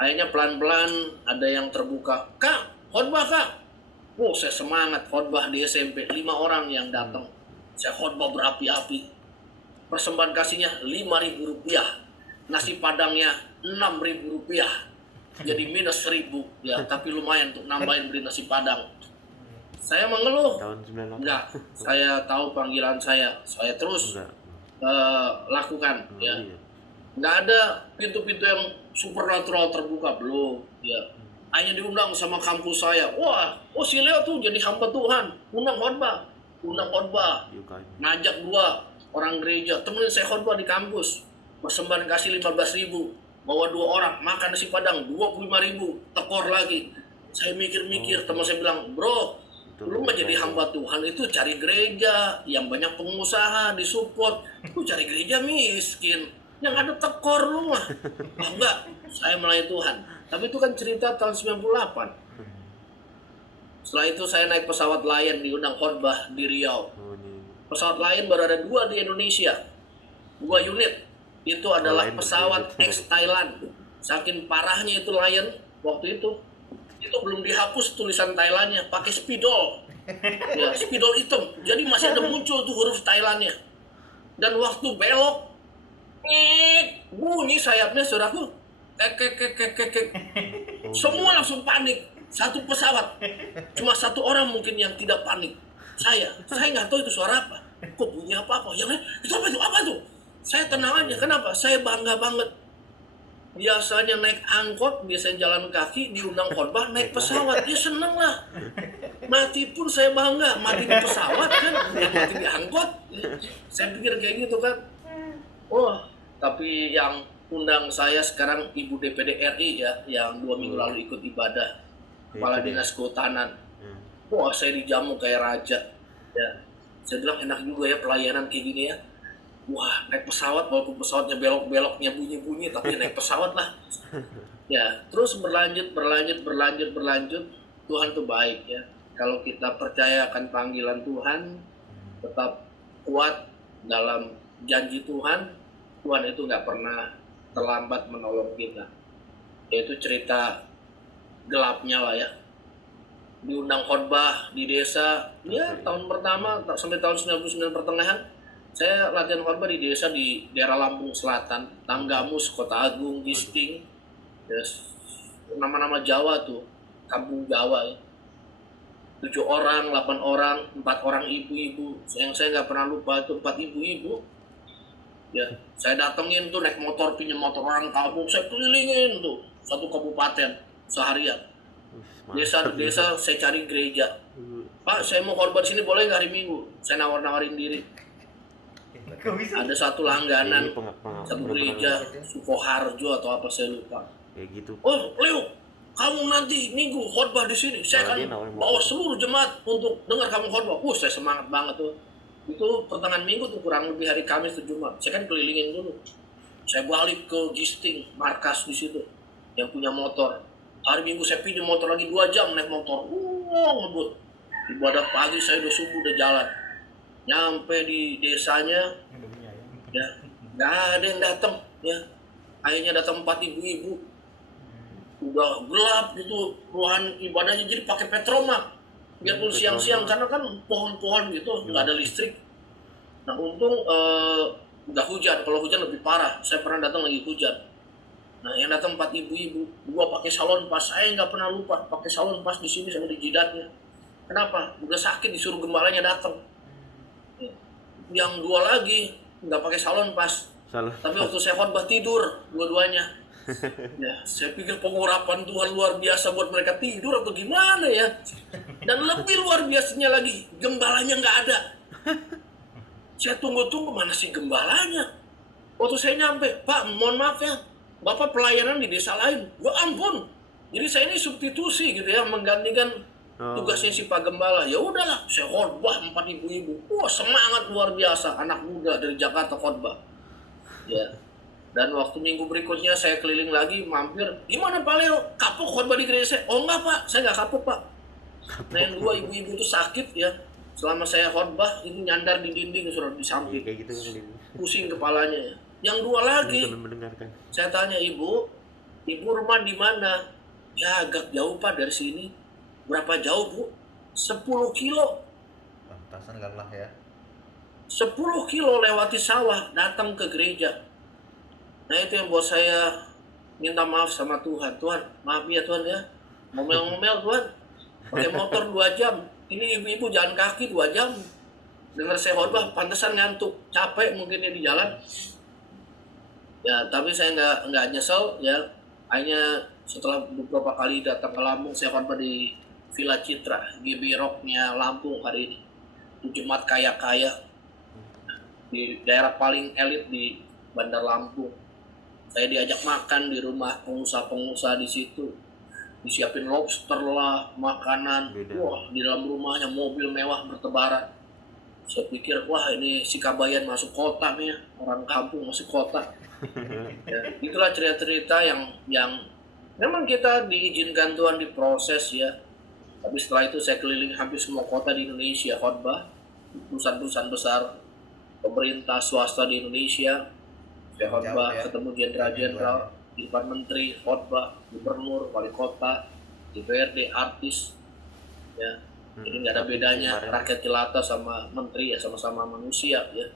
Akhirnya pelan-pelan ada yang terbuka. Kak, khotbah Kak. Saya semangat khotbah di SMP. 5 orang yang datang. Saya khotbah berapi-api. Persembahan kasihnya Rp5.000. Nasi padangnya Rp6.000. Jadi minus 1.000 ya, tapi lumayan untuk nambahin beli nasi Padang. Saya mengeluh. Tahun 98. Enggak, saya tahu panggilan saya terus Enggak. lakukan Oh, ya. iya. Nggak ada pintu-pintu yang supernatural terbuka, belum ya. Hanya diundang sama kampus saya. Wah, si Leo tuh jadi hamba Tuhan, undang khotbah, Yukai. ngajak 2 orang gereja, temenin saya khotbah di kampus, persembahan kasih 15.000, bawa 2 orang makan nasi Padang 25.000, tekor lagi. Saya mikir-mikir, teman saya bilang, bro, lu mah jadi hamba Tuhan itu cari gereja yang banyak pengusaha disupport, lu cari gereja miskin yang ada tekor lu mah. Oh, enggak, saya melayani Tuhan. Tapi itu kan cerita tahun 98. Setelah itu saya naik pesawat Lion, diundang khotbah di Riau. Oh, ini. Pesawat Lion baru ada 2 di Indonesia, 2 unit. Itu adalah Lion pesawat berbeda. ex Thailand. Saking parahnya itu Lion waktu itu belum dihapus tulisan Thailandnya, pakai spidol. Ya, spidol hitam. Jadi masih ada muncul tuh huruf Thailandnya. Dan waktu belok, bunyi sayapnya, saudaraku. Semua langsung panik. Satu pesawat. Cuma 1 orang mungkin yang tidak panik. Saya nggak tahu itu suara apa. Kok bunyi apa-apa? Yang lain, itu apa tuh? Saya tenang aja. Kenapa? Saya bangga banget. Biasanya naik angkot, biasanya jalan kaki, diundang khotbah, naik pesawat. Ya seneng lah. Mati pun saya bangga. Mati di pesawat kan, mati di angkot. Saya pikir kayak gitu kan. Oh, tapi yang undang saya sekarang Ibu DPD RI ya, yang 2 minggu lalu ikut ibadah, Kepala Dinas Kehutanan. Wah, saya dijamu kayak raja. Ya, saya bilang enak juga ya pelayanan kayak gini ya. Wah, naik pesawat walaupun pesawatnya belok-beloknya bunyi-bunyi, tapi naik pesawat lah. Ya, terus berlanjut. Tuhan tuh baik ya. Kalau kita percaya akan panggilan Tuhan, tetap kuat dalam janji Tuhan, Tuhan itu nggak pernah terlambat menolong kita. Itu cerita gelapnya lah ya. Diundang khotbah di desa, ya tahun pertama sampai tahun 99 pertengahan, saya latihan khotbah di desa di daerah Lampung Selatan, Tanggamus, Kota Agung, Gisting, ya, nama-nama Jawa tuh, kampung Jawa ya. 7 orang, 8 orang, 4 orang ibu-ibu, yang saya nggak pernah lupa itu 4 ibu-ibu. Ya, saya datengin tuh naik motor, pinjam motor orang kampung, saya kelilingin tuh 1 kabupaten seharian. Desa saya cari gereja. Pak, saya mau khotbah di sini boleh nggak hari Minggu? Saya nawar-nawarin diri. Ada 1 langganan, satu gereja, Sukoharjo atau apa saya lupa. Kayak gitu. Oh, Leo, kamu nanti Minggu khotbah di sini. Saya akan bawa seluruh jemaat untuk dengar kamu khotbah. Saya semangat banget tuh. Itu pertengahan Minggu tuh, kurang lebih hari Kamis atau Jumat. Saya kan kelilingin dulu. Saya balik ke Gisting, markas di situ, yang punya motor. Hari Minggu saya pinjam motor lagi 2 jam naik motor. Ngebut. Ibadah pagi saya udah subuh udah jalan. Nyampe di desanya, ya nggak ada yang datang. Ya, akhirnya datang 4 ibu-ibu. Udah gelap gitu, ruangan ibadahnya jadi pakai petromak. Biarpun siang-siang karena kan pohon-pohon gitu, nggak ada listrik. Nah untung nggak hujan. Kalau hujan lebih parah. Saya pernah datang lagi hujan. Nah, yang datang 4 ibu-ibu, 2 pakai salon pas. Saya nggak pernah lupa pakai salon pas di sini sama di jidatnya. Kenapa? Udah sakit disuruh gembalanya datang. Yang 2 lagi nggak pakai salon pas. Salah. Tapi waktu saya khotbah tidur dua-duanya. Ya, saya pikir pengurapan Tuhan luar biasa buat mereka tidur atau gimana ya. Dan lebih luar biasanya lagi, gembalanya nggak ada. Saya tunggu-tunggu mana sih gembalanya. Waktu saya nyampe, Pak, mohon maaf ya, Bapak pelayanan di desa lain. Ya ampun. Jadi saya ini substitusi gitu ya, menggantikan tugasnya si Pak Gembala. Ya udahlah, saya khotbah 4 ibu-ibu. Wah, semangat luar biasa, anak muda dari Jakarta khotbah. Ya. Dan waktu minggu berikutnya saya keliling lagi, mampir. Gimana Pak Leo? Kapok khotbah di gereja saya? Oh enggak Pak, saya nggak kapok Pak. Nah yang 2 ibu-ibu itu sakit ya. Selama saya khotbah, itu nyandar di dinding sudah di samping. Kayak gitu kan. Pusing kepalanya ya. Yang 2 lagi, saya tanya ibu rumah di mana? Ya agak jauh Pak dari sini. Berapa jauh Bu? 10 kilo. Pantasan lelah ya. 10 kilo lewati sawah, datang ke gereja. Nah itu yang buat saya minta maaf sama Tuhan. Tuhan, maaf ya Tuhan ya. Ngomel-ngomel Tuhan. Pakai motor 2 jam. Ini ibu-ibu jalan kaki 2 jam. Dengar saya khotbah, pantesan ngantuk, capek mungkin di jalan. Ya, tapi saya nggak nyesel ya. Hanya setelah beberapa kali datang ke Lampung, saya khotbah di Villa Citra, GB Rock-nya Lampung hari ini. Di Jumat kaya-kaya di daerah paling elit di Bandar Lampung. Saya diajak makan di rumah pengusaha-pengusaha di situ. Disiapin lobster lah, makanan. Wah, di dalam rumahnya mobil mewah bertebaran. Saya pikir, wah ini si Kabayan masuk kota nih ya. Orang kampung masuk kota. Ya, itulah cerita-cerita yang memang kita diizinkan Tuhan diproses ya. Tapi setelah itu saya keliling hampir semua kota di Indonesia khotbah. Perusahaan-perusahaan besar, pemerintah swasta di Indonesia. Saya khotbah ya. ketemu jenderal-jenderal, di depan menteri, khotbah, gubernur, wali kota, DPRD, artis. Ya. Jadi nggak ada bedanya rakyat jelata sama menteri ya, sama-sama manusia ya.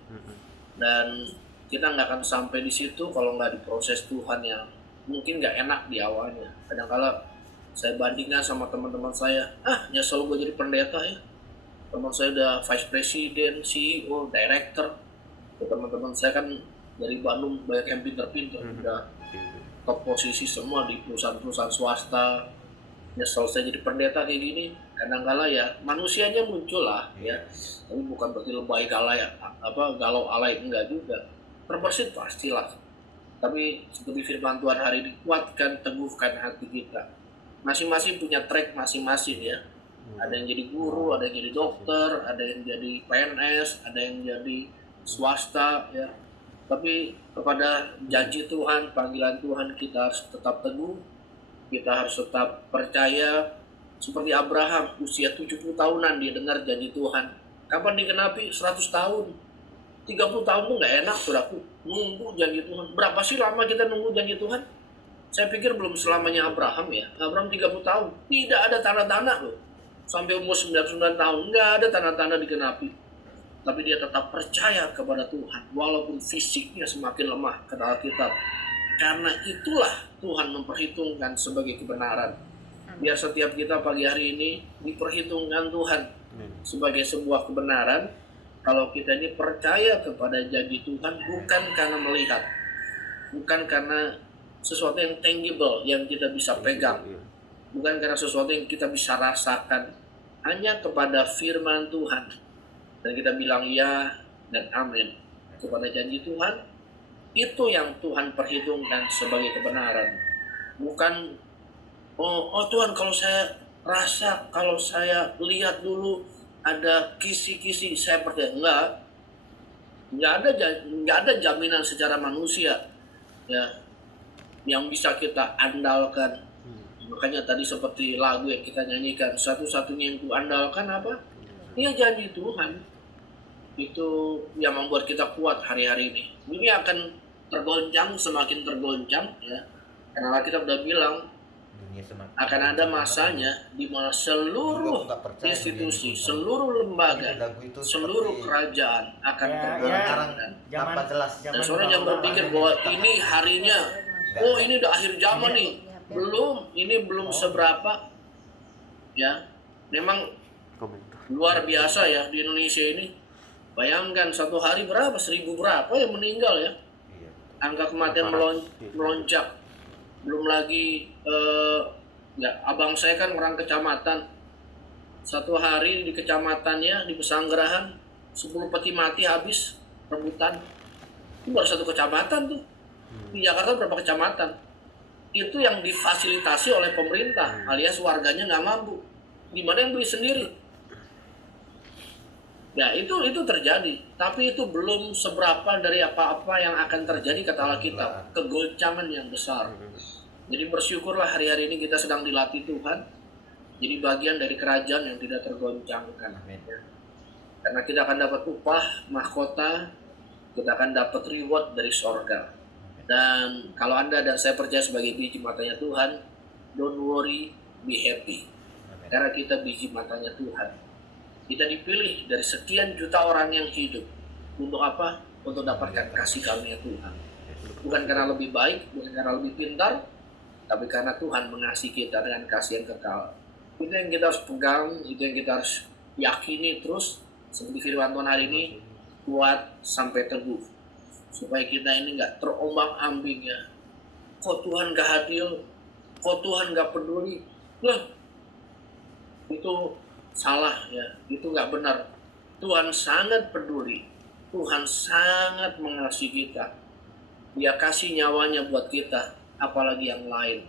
Dan kita nggak akan sampai di situ kalau nggak diproses Tuhan yang mungkin nggak enak di awalnya. Kadang-kala saya bandingkan sama teman-teman saya, nyesel gue jadi pendeta ya. Teman saya udah vice president, CEO, director. Teman-teman saya kan dari Bandung banyak yang pinter-pinter, udah top posisi semua di perusahaan-perusahaan swasta. Nyesel saya jadi pendeta kayak gini. Kadang-kala ya manusianya muncul lah ya, tapi bukan berarti lebay galau alay, enggak juga. Terbersit pastilah, tapi seperti firman Tuhan hari ini, kuatkan, teguhkan hati kita. Masing-masing punya track masing-masing ya. Ada yang jadi guru, ada yang jadi dokter, ada yang jadi PNS, ada yang jadi swasta ya. Tapi kepada janji Tuhan, panggilan Tuhan, kita harus tetap teguh, kita harus tetap percaya. Seperti Abraham, usia 70 tahunan dia dengar janji Tuhan. Kapan digenapi? 100 tahun. 30 tahun tuh nggak enak, saudaraku. Nunggu janji Tuhan. Berapa sih lama kita nunggu janji Tuhan? Saya pikir belum selamanya Abraham ya. Abraham 30 tahun. Tidak ada tanda-tanda loh. Sampai umur 99 tahun, nggak ada tanda-tanda digenapi. Tapi dia tetap percaya kepada Tuhan. Walaupun fisiknya semakin lemah, kata Alkitab. Karena itulah Tuhan memperhitungkan sebagai kebenaran. Biar setiap kita pagi hari ini diperhitungkan Tuhan sebagai sebuah kebenaran. Kalau kita ini percaya kepada janji Tuhan, bukan karena melihat, bukan karena sesuatu yang tangible yang kita bisa pegang, bukan karena sesuatu yang kita bisa rasakan, hanya kepada firman Tuhan. Dan kita bilang ya dan amin kepada janji Tuhan. Itu yang Tuhan perhitungkan sebagai kebenaran. Bukan oh Tuhan, kalau saya rasa, kalau saya lihat dulu ada kisi-kisi, saya percaya. Nggak ada jaminan secara manusia ya yang bisa kita andalkan. Makanya tadi seperti lagu yang kita nyanyikan, satu-satunya yang ku andalkan apa? Iya, janji Tuhan. Itu yang membuat kita kuat hari-hari ini. Ini akan tergoncang, semakin tergoncang ya. Karena kita udah bilang akan ada masanya di mana seluruh institusi, seluruh lembaga, seluruh kerajaan akan tergoncang. Dan saudara jangan berpikir bahwa ini harinya, oh ini udah akhir zaman nih. Belum, ini belum seberapa. Ya, memang luar biasa ya di Indonesia ini. Bayangkan satu hari berapa, 1000 berapa yang meninggal ya. Angka kematian melonjak. Belum lagi abang saya kan orang kecamatan. Satu hari di kecamatannya, di Pesanggerahan, 10 peti mati habis rebutan. Itu baru satu kecamatan tuh. Di Jakarta berapa kecamatan? Itu yang difasilitasi oleh pemerintah, alias warganya nggak mampu. Gimana yang beli sendiri? Ya itu terjadi, tapi itu belum seberapa dari apa-apa yang akan terjadi kata Alkitab, kegoncangan yang besar. Jadi bersyukurlah hari-hari ini kita sedang dilatih Tuhan, jadi bagian dari kerajaan yang tidak tergoncangkan. Karena kita akan dapat upah, mahkota, kita akan dapat reward dari sorga. Dan kalau Anda dan saya percaya sebagai biji matanya Tuhan, don't worry, be happy. Karena kita biji matanya Tuhan. Kita dipilih dari sekian juta orang yang hidup. Untuk apa? Untuk dapatkan kasih karunia Tuhan. Bukan karena lebih baik, bukan karena lebih pintar, tapi karena Tuhan mengasihi kita dengan kasih yang kekal. Itu yang kita harus pegang, itu yang kita harus yakini terus, seperti firman Tuhan hari ini, kuat sampai teguh, supaya kita ini nggak terombang-ambing ya. Kok Tuhan gak hadir? Kok Tuhan gak peduli? Lah, itu salah ya, itu nggak benar. Tuhan sangat peduli, Tuhan sangat mengasihi kita. Dia kasih nyawanya buat kita, apalagi yang lain.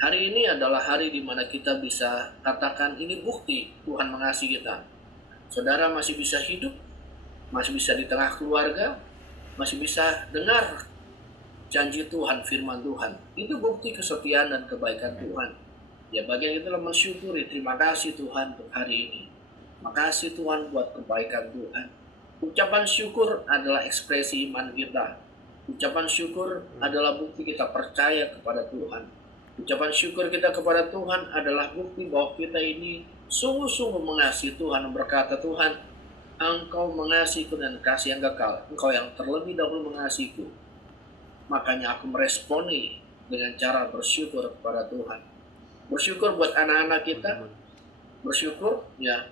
Hari ini adalah hari di mana kita bisa katakan ini bukti Tuhan mengasihi kita. Saudara masih bisa hidup, masih bisa di tengah keluarga, masih bisa dengar janji Tuhan, firman Tuhan. Itu bukti kesetiaan dan kebaikan Tuhan. Ya bagian itulah mensyukuri, terima kasih Tuhan untuk hari ini. Makasih Tuhan buat kebaikan Tuhan. Ucapan syukur adalah ekspresi iman kita. Ucapan syukur adalah bukti kita percaya kepada Tuhan. Ucapan syukur kita kepada Tuhan adalah bukti bahwa kita ini sungguh-sungguh mengasihi Tuhan dan berkata, Tuhan, Engkau mengasihiku dan kasih yang kekal. Engkau yang terlebih dahulu mengasihiku. Makanya aku meresponi dengan cara bersyukur kepada Tuhan. Bersyukur buat anak-anak kita. Bersyukur ya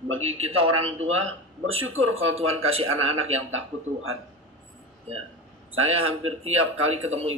bagi kita orang tua. Bersyukur kalau Tuhan kasih anak-anak yang takut Tuhan. Ya, saya hampir tiap kali ketemu